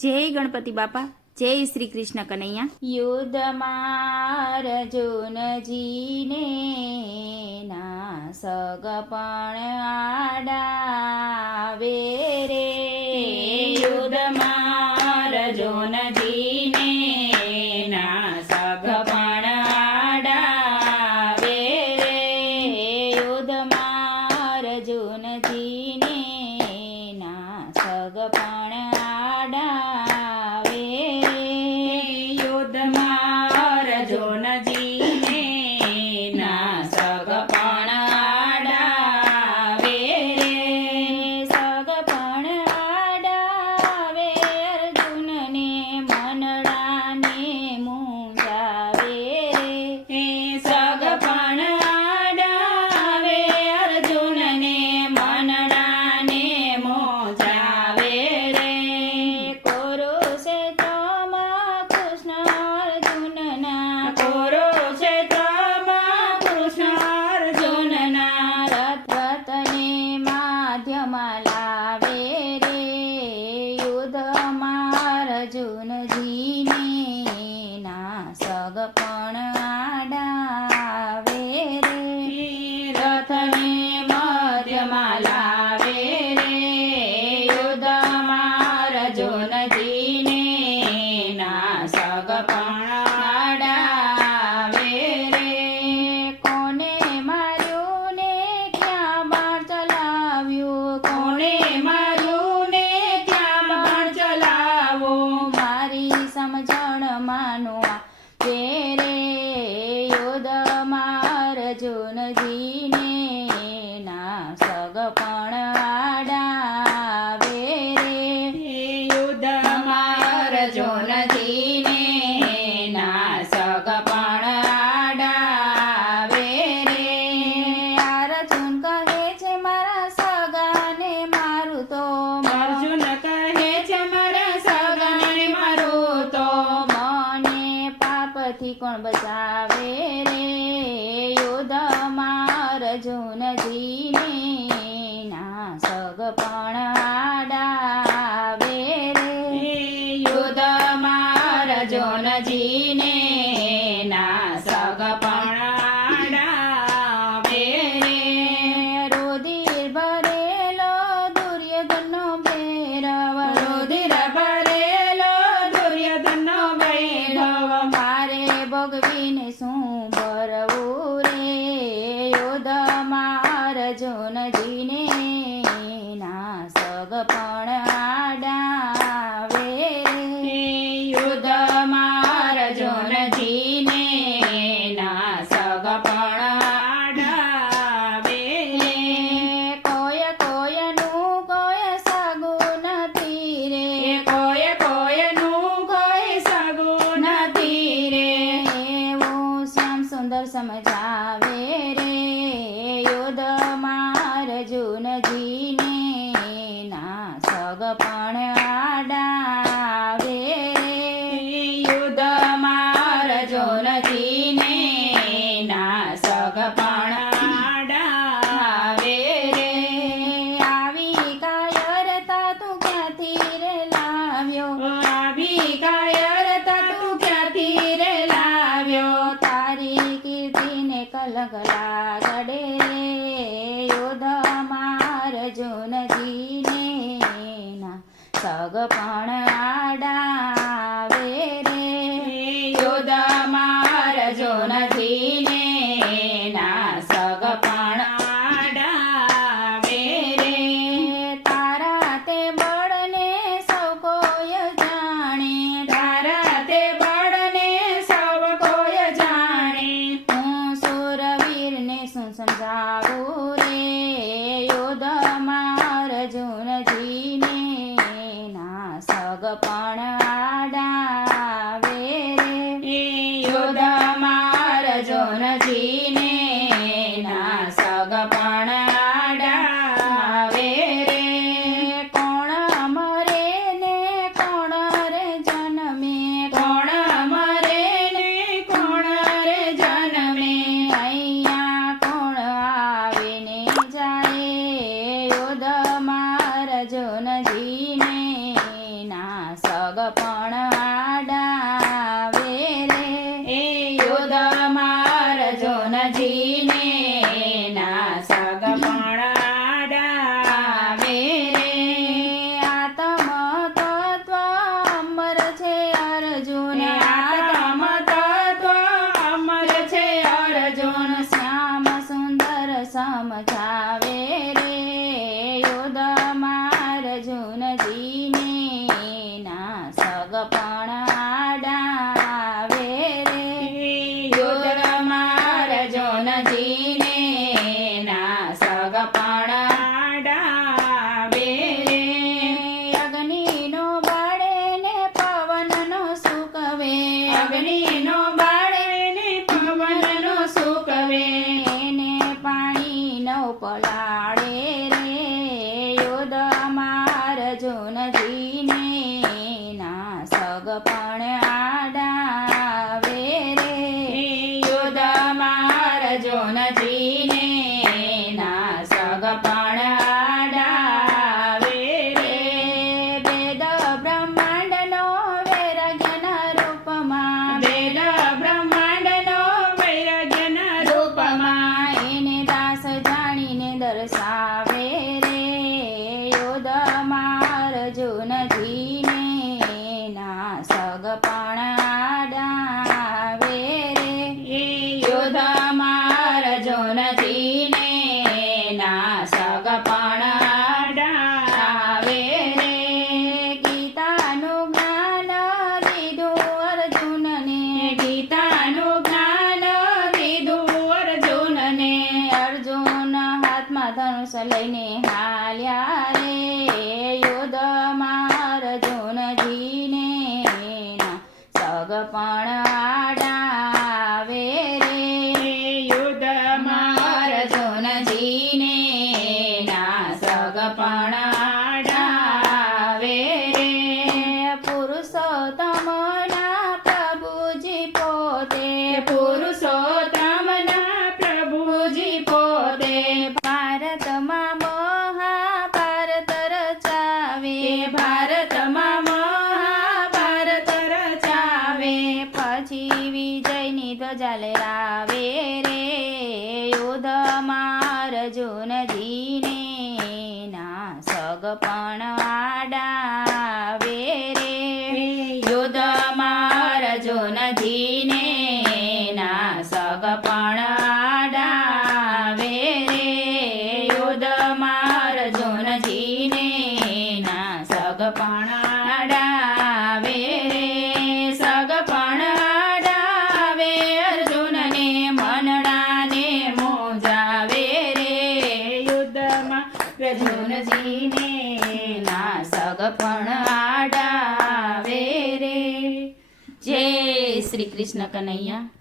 જય ગણપતિ બાપા, જય શ્રી કૃષ્ણ કનૈયા. યુદ્ધમાં અર્જુનજીને ના સગપણ આડાવે રે. યુદ્ધમાં અર્જુનજીને ના સગપણ આડાવે રે. યુદ્ધમાં અર્જુનજીને ના સગપણ આડાવે રે. યુદ્ધમાં અર્જુનજીને ના સગપણ આડાવે રે. સગપણ આડાવે અર્જુનને મનડાને મૂંઝાવે રે. સગપણ આડાવે અર્જુનને મનડાને મૂંઝાવે રે. કુરુક્ષેત્રમાં કૃષ્ણ અર્જુનના રથને માધ્યમાં લાવે રે. યુદ્ધમાં અર્જુનજીને ના સગપણ આડાવે રે. રથને મધ્યમાં લાવે રે. યુદ્ધમાં અર્જુનજીને ના સગપણ આડાવે રે. કોને માર્યું ને ક્યાં બાણ ચલાવ્યું? કોને માર્યું ને ક્યાં બાણ ચલાવો? મારી સમજણ માનો રે. યુદ્ધમાં અર્જુનજીને ના સગપણ આડાવે રે. યુદ્ધમાં અર્જુનજીને ના સગપણ આડાવે રે. અર્જુન કહે છે મારા સગાને મારું તો. અર્જુન કહે છે મારા સગાને મારું તો. મને પાપથી કોણ બચાવે રે. યુદ્ધમાં અર્જુનજીને ના સગપણ આડાવે રે. યુદ્ધમાં અર્જુનજીને ના સગપણ આડાવે રે. રુધિર ભરેલો દુર્યોધનનો ભૈરવ. રુધિર ભરેલો દુર્યોધનનો ભૈરવ. મારે ભોગવીને શું ભરવું રે. યુદ્ધમાં અર્જુનજીને ના સગપણ આડાવે રે. યુદ્ધમાં અર્જુનજીને ના સગપણ આડાવે રે. કોયનું કોઈ સગું નથી રે. કોયનું કોઈ સગું નથી રે. એવું શ્યામ સુંદર સમજાવે રે. યુદ્ધમાં અર્જુનજીને ના સગપણ આડાવે રે. યુદ્ધમાં અર્જુનજીને ના સગપણ આડાવે રે. આવી કાયરતા તું ક્યાંથી રે લાવ્યો? આવી કાયરતા તું ક્યાંથી રે લાવ્યો? તારી કીર્તિને કલંક લાગડે રે. યુદ્ધમાં અર્જુનજીને ના સગપણ આડાવે રે. યુદ્ધમાં અર્જુનજીને ના સગપણ આડાવે રે. તારા તે બળને સૌ કોઈ જાણે. તારા તે બળને સૌ કોઈ જાણે. હું સુરવીરને શું સમજાવું રે. યુદ્ધમાં અર્જુનજીને ના સગ સમજાવે રે યુદ્ધમાં અર્જુનજીને ના સગપણ આડાવે રે યુદ્ધમાં અર્જુનજીને ના સગપણ આડાવે રે અગ્નિનો બાળે ને પવનનો સુકવે અગ્નિનો બાળે ને પવનનો સુકવે એને પાણી ન પલાળે રે યુદ્ધમાં અર્જુનજીને ના સગપણ આડાવે રે યુદ્ધમાં અર્જુનજીને ના સગપણ આડાવે રે વેદ બ્રહ્માંડનો વૈરાગ્યના રૂપમાં વેદ બ્રહ્માંડનો વૈરાગ્યના રૂપમાં એને દાસ જાણીને દર્શાવે રે યુદ્ધમાં અર્જુનજીને ના સગપણ આડાવે રે યુદ્ધમાં અર્જુનજીને ના સગપણ આડાવે રે ગીતાનું જ્ઞાન દીધું અર્જુનને ગીતાનું જ્ઞાન દીધું અર્જુનને અર્જુન હાથમાં ધનુષ લઈને હાલ્યા રે યુદ્ધમાં અર્જુનજીને ના સગપણ આડાવે રે યુદ્ધમાં અર્જુનજીને ના સગપણ આડાવે રે પુરુષોત્તમના પ્રભુજી પોતે પુરુષોત્તમના પ્રભુજી પોતે ભારતમાં મહાભારત રચાવે ભારતમાં મહાભારત રચાવે પછી વિજયની ધજા લહેરાવે રે યુદ્ધમાં અર્જુનજીને ના સગપણ આડાવે રે યુદ્ધમાં અર્જુનજીને ના સગપણ આડાવે રે યુદ્ધમાં અર્જુનજીને ના સગપણ આડાવે રે સગપણ આડાવે અર્જુનને મનડાને મોજાવે રે યુદ્ધમાં અર્જુનજીને ના સગપણ આડાવે રે જય શ્રી કૃષ્ણ કનૈયા